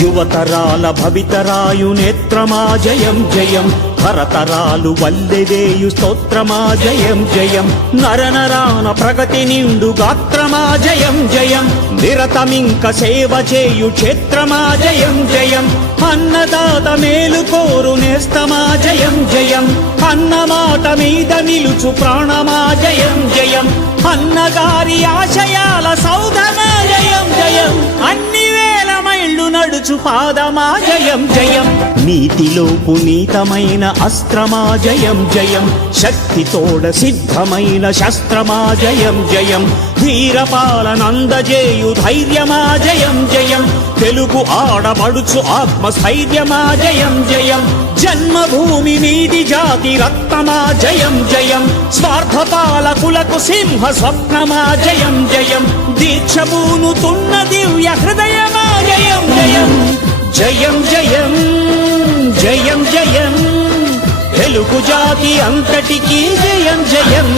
యువతరాల భవితరాయు నేత్రమా జయం జయం, తరతరాలు వల్లెవేయు స్తోత్రమా జయం జయం, నరనరాన ప్రగతి నిండు గాత్రమా జయం జయం, నిరతమింక సేవ చేయు క్షేత్రమా జయం జయం, అన్నదాత మేలు కోరు నేస్తమా జయం జయం, అన్నమాట మీద నిలుచు ప్రాణమా జయం జయం, అన్నగారి ఆశయాల సౌధమా జయం జయం, అన్ని వేల మైళ్ళు నడుచు పాదమా జయం జయం, నీతిలో పునీతమైన అస్త్రమా జయం జయం, శక్తితోడ సిద్ధమైన శస్త్రమా జయం జయం, ధీరపాలనందజేయు ధైర్యమా జయం జయం, తెలుగు ఆడబడుచు ఆత్మస్థైర్యమా జయం జయం, జన్మభూమి నీది జాతి రత్నమా జయం జయం, స్వార్థపాలకులకు సింహ స్వప్నమా జయం జయం, దీక్షబూనుతున్న దివ్య హృదయమా జయం జయం, జయం జయం జయం జయం, తెలుగు జాతి అంతటికీ జయం జయం.